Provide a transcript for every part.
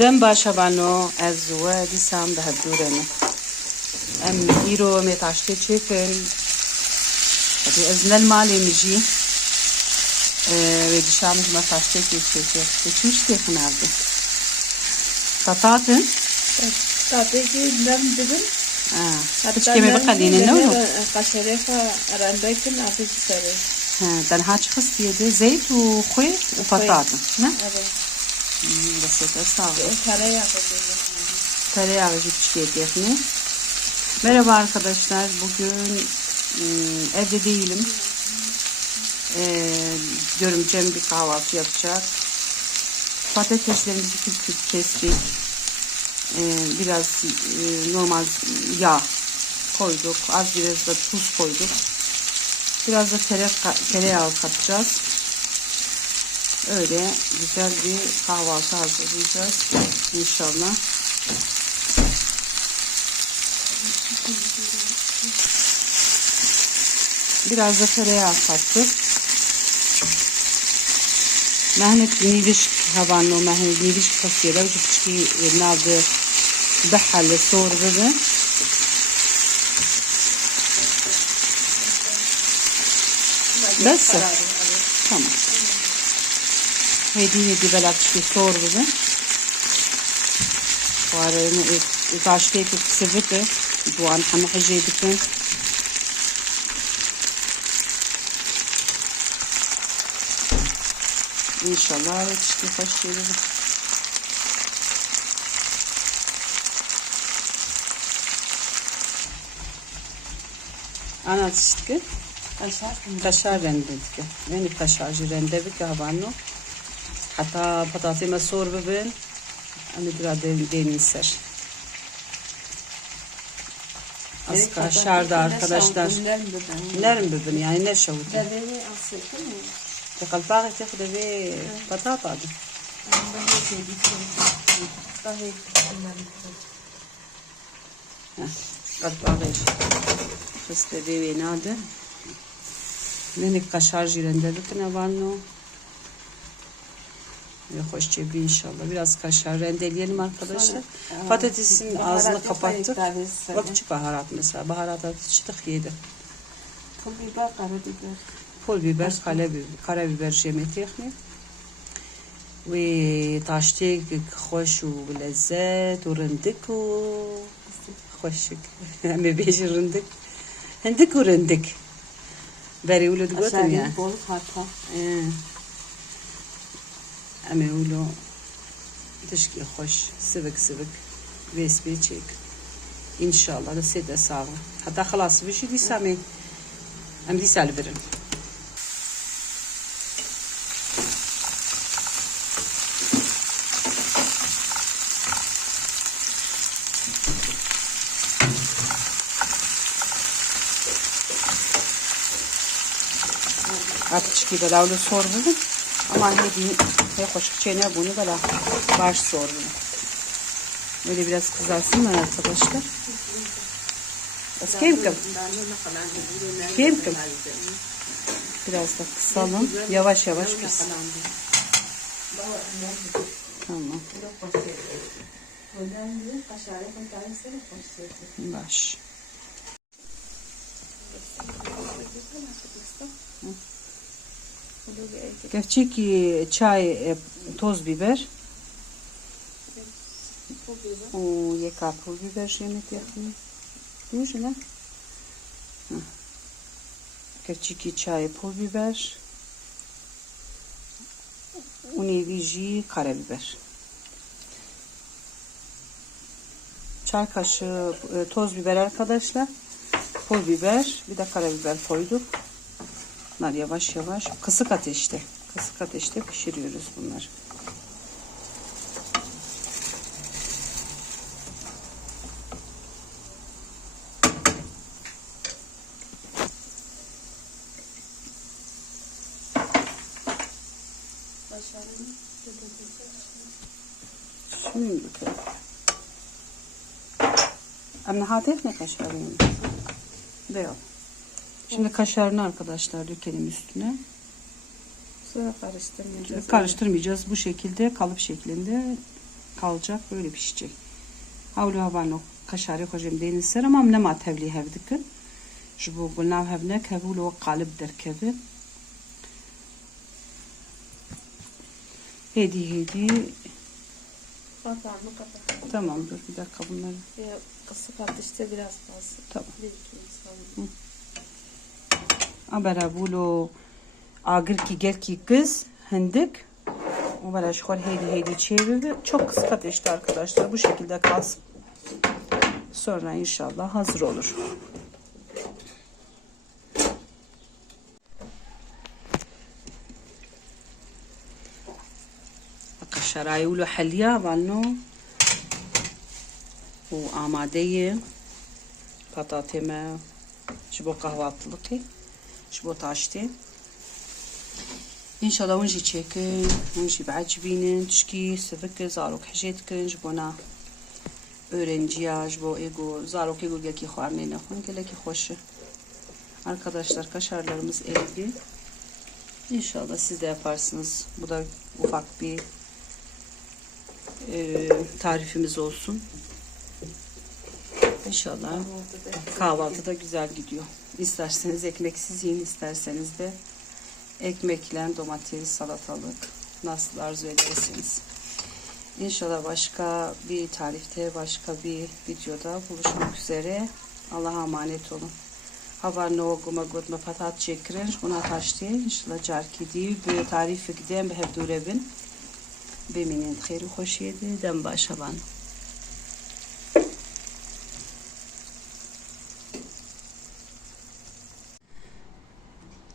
دم باشە بانۆ ئەزوە دیسام بە هەردوورێنە ئەم ئیرۆ مێتاشتێ چێکن ئەز نەل مالێ مژی وێ دیشامش مە تاشتێکی چێکێ چی شتێکن ناردە پەتاتن Tabii nem dedim. پچکێ مێ بقەلینە نەوە Kaşerefa arandayken afiyet sarı. تەنها چ خستیێ زەیت و خوێ و پەتاتن نه Evet. Bunu da sefer saldı. Tereyağı Tereyağı çıkacağını. Merhaba arkadaşlar. Bugün ıı, evde değilim. Ee, görümcem bir kahvaltı yapacak. Patateslerimizi küp küp kestik. Ee, biraz e, normal yağ koyduk. Az biraz da tuz koyduk. Biraz da tere, tereyağı katacağız. Öyle güzel bir kahvaltı hazırlayacağız inşallah. Biraz da tereyağı kattık. Mehmet نيدش هبانو مهنت نيدش خصية لو جبتشكي ناد بحل الصور بده بس tamam. Hedi hedi belakçı sor bize. Varını gaşteki kısıvıtı. Duan hani hece edipin. İnşallah yetişti başlayalım. Ana çizgi. Kaşar rendedik. Yani kaşarcı rendedik havano. Hatta patatime sor bebin. Hani biraz derin ser. Az kaşar da arkadaşlar. Nerim bebin yani ne şavutu. Dedemi asıl değil mi? Kalpağı تاخد به بطاطا دي Ben de yedim. Daha iyi. قطعه خسته دي ويناده من kaşar jirendedik ne var no ve hoş çeviri inşallah. Biraz kaşar rendeleyelim arkadaşlar. Patatesin ağzını kapattık. Bak küçük baharat mesela. Baharat atıştık yedik. Pul biber, karabiber. Pul biber, karabiber, karabiber jemi تخني وطاشتيك خوش ولذات ورندك و خوشك هم بيجي رندك هندك ورندك بري ولد قوتن يعني Aşağıya bol hata. ايه اما يقولوا تشكي خوش سبك سبك بيس بيتشيك ان شاء الله لسيدة ساغة حتى خلاص بشي دي سامي ام دي سالبرن Artık çıkıyor bela öyle sor Aman ne diyeyim. Ne hoşuk çene bunu da la. Baş sor. Böyle biraz kızarsınlar arkadaşlar. Az kemkim. Kemkim. Biraz da kısalım. Yavaş yavaş pişsin. Tamam. Baş. Hı. Gerçek e, çay e, toz biber. U jeka pul biber şey şimdi yapmayı. Değil mi? Gerçek e, çay pul biber. U karabiber. Çay kaşığı toz biber arkadaşlar. Pul biber bir de karabiber koyduk. Bunlar yavaş yavaş kısık ateşte. Kısık ateşte pişiriyoruz bunları. Şimdi Ama hafif ne kaşarıyım? Değil. Şimdi kaşarını arkadaşlar dökelim üstüne. Sonra karıştırmayacağız. Karıştırmayacağız. Bu şekilde kalıp şeklinde kalacak böyle pişecek. Havlu havano kaşarı hocam deyin ser ama ne ma tevli hevdikin. Ji bo gulnav hevnek hevulu qalib derkevin. Hedi hedi. Kapağını kapat. Tamam dur bir dakika bunları. Kısık ateşte biraz fazla. Tamam. Bir iki insan. Abera bulu agir ki gel ki kız hindik. O bana şkol heydi heydi çevirdi. Çok kısık ateşte arkadaşlar. Bu şekilde kalsın. Sonra inşallah hazır olur. شرایول و حلیا والنو و آماده پاتاتمه شبو kahvaltılık شبو taştı İnşallah ونجي çekin, ونجي بعجبينن تشكي سفك زاروك حجيتكن جبونا öğrenciya bu ego zarok ego gelki xarne ne xun geleki xoş arkadaşlar kaşarlarımız eridi İnşallah siz de yaparsınız bu da ufak bir e, tarifimiz olsun İnşallah kahvaltıda güzel gidiyor İsterseniz ekmeksiz yiyin isterseniz de ekmekle domates salatalık nasıl arzu ederseniz İnşallah başka bir tarifte, başka bir videoda buluşmak üzere. Allah'a emanet olun. Havar no guma gotma patat çekirin. Ona taştı. İnşallah carki değil. Bu tarifi giden be hep durebin. Beminin xeyri hoş yedi. Dem başaban.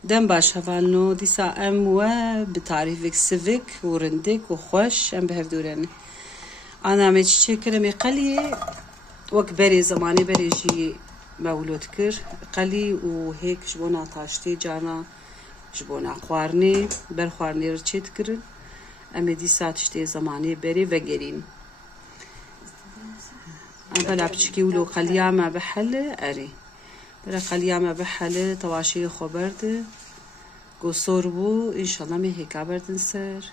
دم باش هفانو دیسا ام و بتعريفك سفك ورندك وخوش ام بهردورن انا ما تشكر قلي وك بري زماني بري جي مولود كر قلي وهيك جبونا تاشتي جانا جبونا خوارني بر خوارني رچيت كر ام دیسا تشتي زماني بري وگرين ام بلا بچكي ولو قلياما بحل اري برا قلیام به حل تواشی خبرد گسور بو انشالله می هکا بردن سر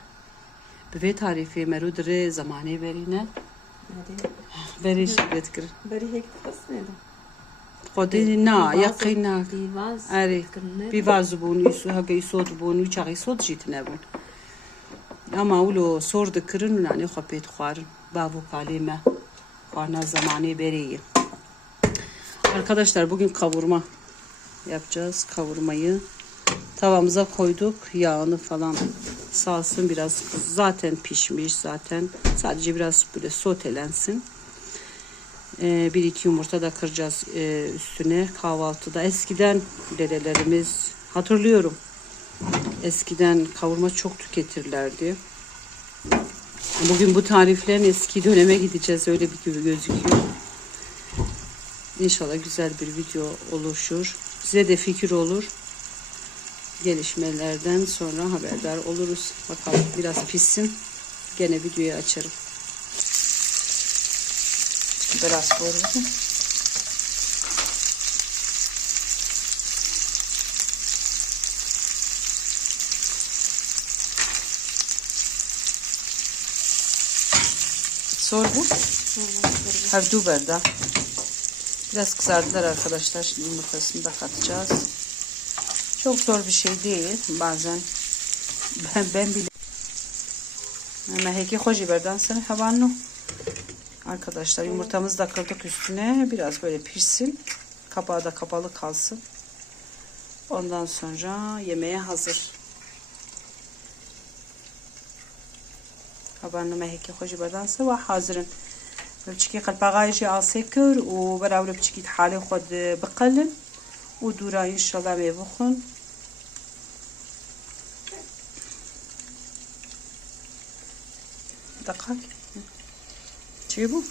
به تعریفی مرو در زمانه برینه بری شکرت کر Bari hek kasnedi. خودی نه یقین نه Divaz. اری بیواز بون ایسو هگه ایسود بون و چاقی سود جیت نبون ama ulo sordu kırın yani khapet khwarın babu kalime khana zamanı bereyi Arkadaşlar bugün kavurma yapacağız. Kavurmayı tavamıza koyduk. Yağını falan salsın biraz. Zaten pişmiş zaten. Sadece biraz böyle sotelensin. Ee, bir iki yumurta da kıracağız e, üstüne kahvaltıda. Eskiden dedelerimiz hatırlıyorum. Eskiden kavurma çok tüketirlerdi. Bugün bu tariflerin eski döneme gideceğiz. Öyle bir gibi gözüküyor. İnşallah güzel bir video oluşur. Size de fikir olur. Gelişmelerden sonra haberdar oluruz. Bakalım biraz pişsin. Gene videoyu açarım. Biraz sonra. Sor bu. Havdu berda. Biraz kızardılar arkadaşlar. Şimdi yumurtasını da katacağız. Çok zor bir şey değil. Bazen ben, ben bile Ama heki hoji berdan sana havanno. Arkadaşlar yumurtamızı da kırdık üstüne. Biraz böyle pişsin. Kapağı da kapalı kalsın. Ondan sonra yemeğe hazır. Havanno meheki hoji berdan ve hazırın. لبچکی قلپاقایشی آسی کر و براو لبچکیت حال خود بقلن و دورا انشالله می بخون. دقاق چی بو؟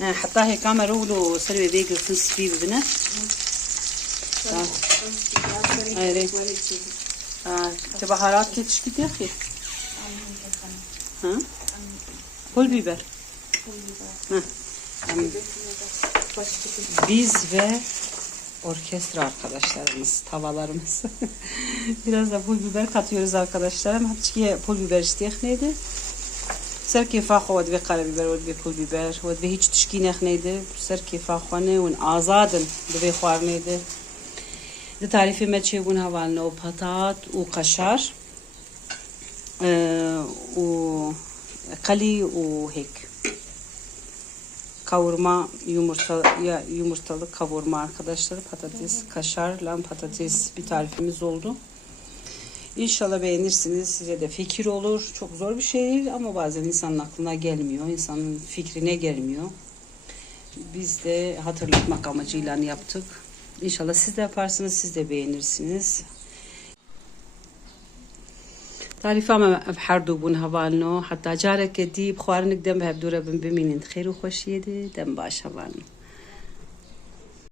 حتى کامر عملوا و سلوي بيجي فلوس فيه بنات ايري آه. تبهارات كي تشكي يا أخي ها؟ كل بيبر Hı. Yani Biz ve orkestra arkadaşlarımız, tavalarımız. Biraz da pul biber katıyoruz arkadaşlar. Hem hepçiye pul biber isteyek neydi? سر کیفا خو ود به قربیبر ود به پول بیبر ود به هیچ تشکی نخنیده سر کیفا خانه ون آزادن دوی خوارنیده ده تعریف ما چه بون هوالنا و پتات و قشر اه، و قلی و هيك kavurma yumurta ya yumurtalı kavurma arkadaşlar patates kaşar lan patates bir tarifimiz oldu. İnşallah beğenirsiniz. Size de fikir olur. Çok zor bir şey ama bazen insanın aklına gelmiyor. insanın fikrine gelmiyor. Biz de hatırlatmak amacıyla yaptık. İnşallah siz de yaparsınız. Siz de beğenirsiniz. تالی فاما بحر دو بون هوالنو حتی جارک دی بخوارنک دم به بدوره بم بمینند خیر و دم باش هوالنو